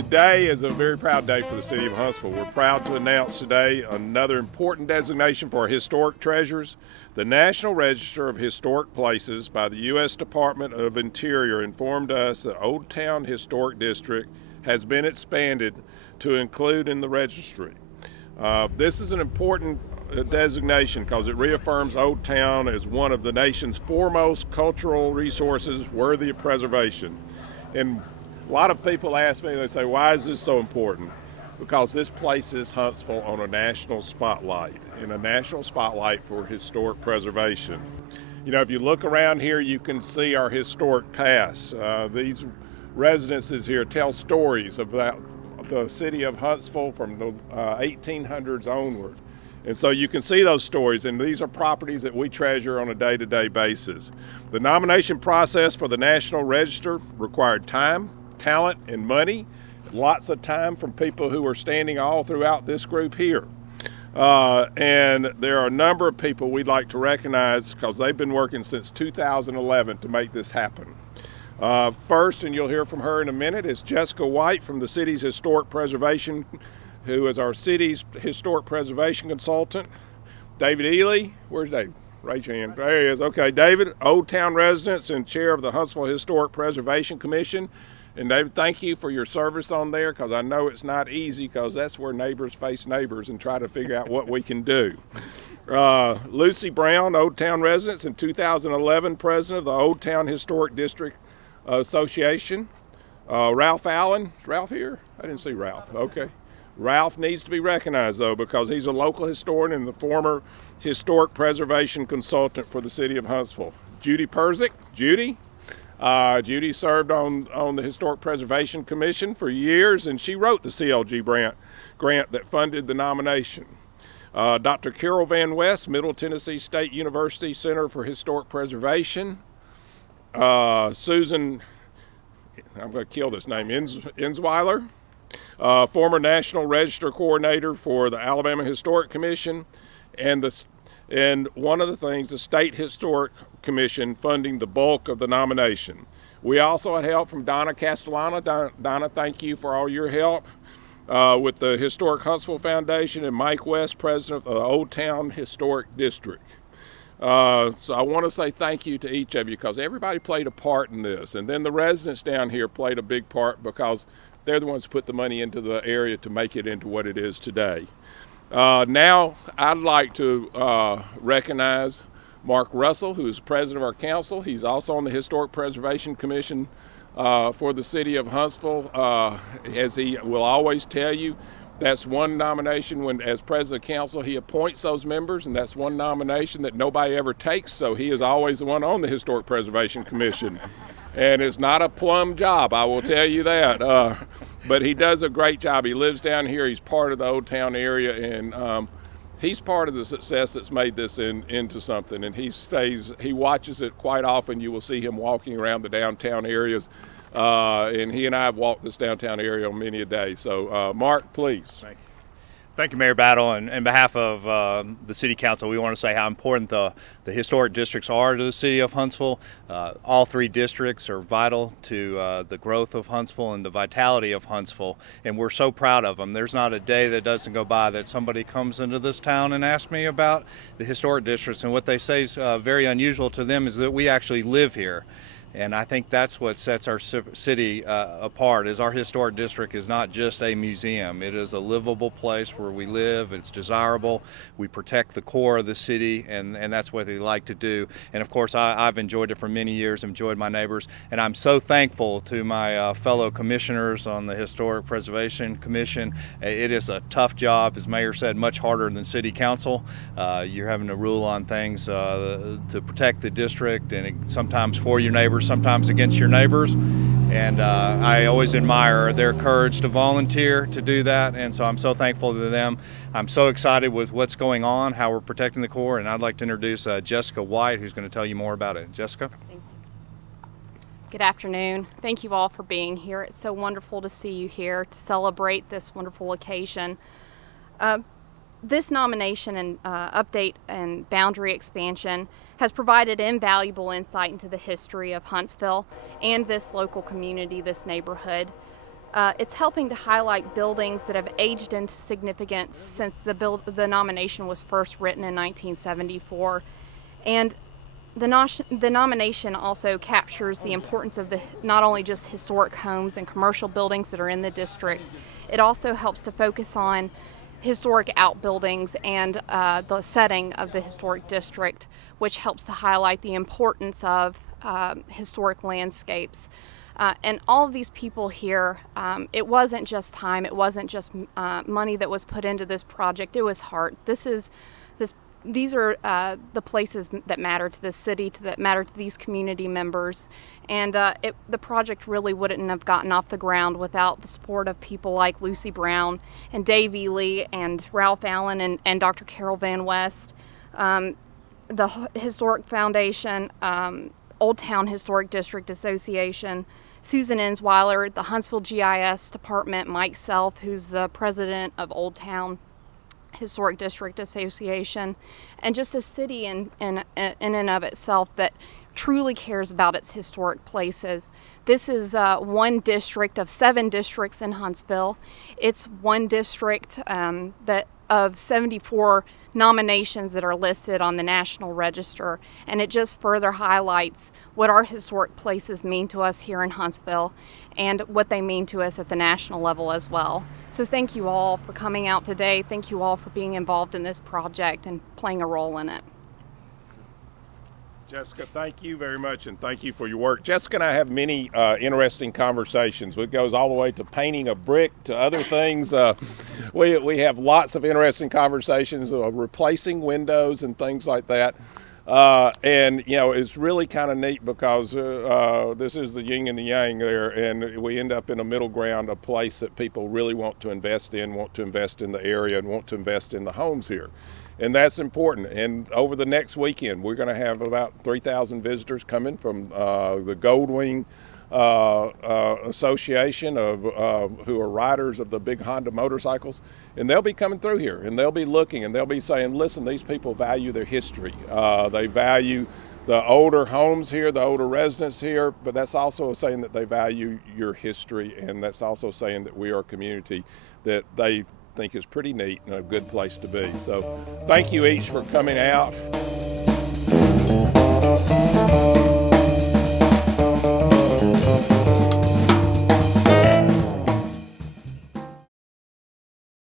Today is a very proud day for the City of Huntsville. We're proud to announce today another important designation for our historic treasures. The National Register of Historic Places by the U.S. Department of Interior informed us that Old Town Historic District has been expanded to include in the registry. This is an important designation because it reaffirms Old Town as one of the nation's foremost cultural resources worthy of preservation. And a lot of people ask me, they say, why is this so important? Because this places Huntsville on a national spotlight, in a national spotlight for historic preservation. You know, if you look around here, you can see our historic past. These residences here tell stories about the city of Huntsville from the 1800s onward. And so you can see those stories, and these are properties that we treasure on a day-to-day basis. The nomination process for the National Register required time, talent, and money. Lots of time from people who are standing all throughout this group here. And there are a number of people we'd like to recognize because they've been working since 2011 to make this happen. First, and you'll hear from her in a minute, is Jessica White from the city's Historic Preservation, who is our city's Historic Preservation Consultant. David Ely, where's David? Raise your hand. There he is. Okay, David, Old Town resident and chair of the Huntsville Historic Preservation Commission. And David, thank you for your service on there, because I know it's not easy, because that's where neighbors face neighbors and try to figure out what we can do. Lucy Brown, Old Town residents, in 2011 president of the Old Town Historic District Association. Ralph Allen, is Ralph here? I didn't see Ralph. Okay. Ralph needs to be recognized, though, because he's a local historian and the former historic preservation consultant for the city of Huntsville. Judy Perzik, Judy. Judy served on the Historic Preservation Commission for years, and she wrote the CLG grant that funded the nomination. Dr. Carol Van West, Middle Tennessee State University Center for Historic Preservation. Susan, I'm going to kill this name, Ensweiler, former National Register Coordinator for the Alabama Historic Commission, and one of the things, the State Historic Commission funding the bulk of the nomination. We also had help from Donna Castellana. Donna, thank you for all your help with the Historic Huntsville Foundation, and Mike West, president of the Old Town Historic District. So I want to say thank you to each of you, because everybody played a part in this. And then the residents down here played a big part, because they're the ones who put the money into the area to make it into what it is today. Now I'd like to recognize Mark Russell, who is president of our council. He's also on the Historic Preservation Commission for the city of Huntsville. As he will always tell you, that's one nomination when, as president of council, he appoints those members, and that's one nomination that nobody ever takes, so he is always the one on the Historic Preservation Commission. And it's not a plum job, I will tell you that. But he does a great job. He lives down here. He's part of the Old Town area, and he's part of the success that's made this into something. And he watches it quite often. You will see him walking around the downtown areas. And he and I have walked this downtown area on many a day. So, Mark, please. Thank you. Thank you, Mayor Battle. And on behalf of the City Council, we want to say how important the historic districts are to the City of Huntsville. All three districts are vital to the growth of Huntsville and the vitality of Huntsville, and we're so proud of them. There's not a day that doesn't go by that somebody comes into this town and asks me about the historic districts, and what they say is very unusual to them is that we actually live here. And I think that's what sets our city apart, is our historic district is not just a museum. It is a livable place where we live. It's desirable. We protect the core of the city, and that's what they like to do. And of course, I've enjoyed it for many years, enjoyed my neighbors, and I'm so thankful to my fellow commissioners on the Historic Preservation Commission. It is a tough job, as Mayor said, much harder than City Council. You're having to rule on things to protect the district, and sometimes for your neighbors, sometimes against your neighbors, and I always admire their courage to volunteer to do that, and so I'm so thankful to them. I'm so excited with what's going on, how we're protecting the core, and I'd like to introduce Jessica White, who's going to tell you more about it. Jessica? Thank you. Good afternoon. Thank you all for being here. It's so wonderful to see you here to celebrate this wonderful occasion. This nomination and update and boundary expansion has provided invaluable insight into the history of Huntsville and this local community, this neighborhood. It's helping to highlight buildings that have aged into significance since the nomination was first written in 1974. And the nomination also captures the importance of not only just historic homes and commercial buildings that are in the district, it also helps to focus on historic outbuildings and the setting of the historic district, which helps to highlight the importance of historic landscapes. And all of these people here, it wasn't just time, it wasn't just money that was put into this project, it was heart. These are the places that matter to the city, that matter to these community members. And the project really wouldn't have gotten off the ground without the support of people like Lucy Brown and Dave Ely and Ralph Allen and Dr. Carol Van West, the Historic Foundation, Old Town Historic District Association, Susan Ensweiler, the Huntsville GIS Department, Mike Self, who's the president of Old Town Historic District Association, and just a city in and of itself that truly cares about its historic places. This is one district of 7 districts in Huntsville. It's one district that of 74 nominations that are listed on the National Register, and it just further highlights what our historic places mean to us here in Huntsville and what they mean to us at the national level as well. So thank you all for coming out today. Thank you all for being involved in this project and playing a role in it. Jessica, thank you very much, and thank you for your work. Jessica and I have many interesting conversations. It goes all the way to painting a brick to other things. We have lots of interesting conversations, replacing windows and things like that. And you know, it's really kind of neat because this is the yin and the yang there, and we end up in a middle ground, a place that people really want to invest in the area, and want to invest in the homes here. And that's important. And over the next weekend, we're going to have about 3,000 visitors coming from the Goldwing Association who are riders of the big Honda motorcycles. And they'll be coming through here, and they'll be looking, and they'll be saying, listen, these people value their history. They value the older homes here, the older residents here, but that's also saying that they value your history, and that's also saying that we are a community that they think is pretty neat and a good place to be. So thank you each for coming out.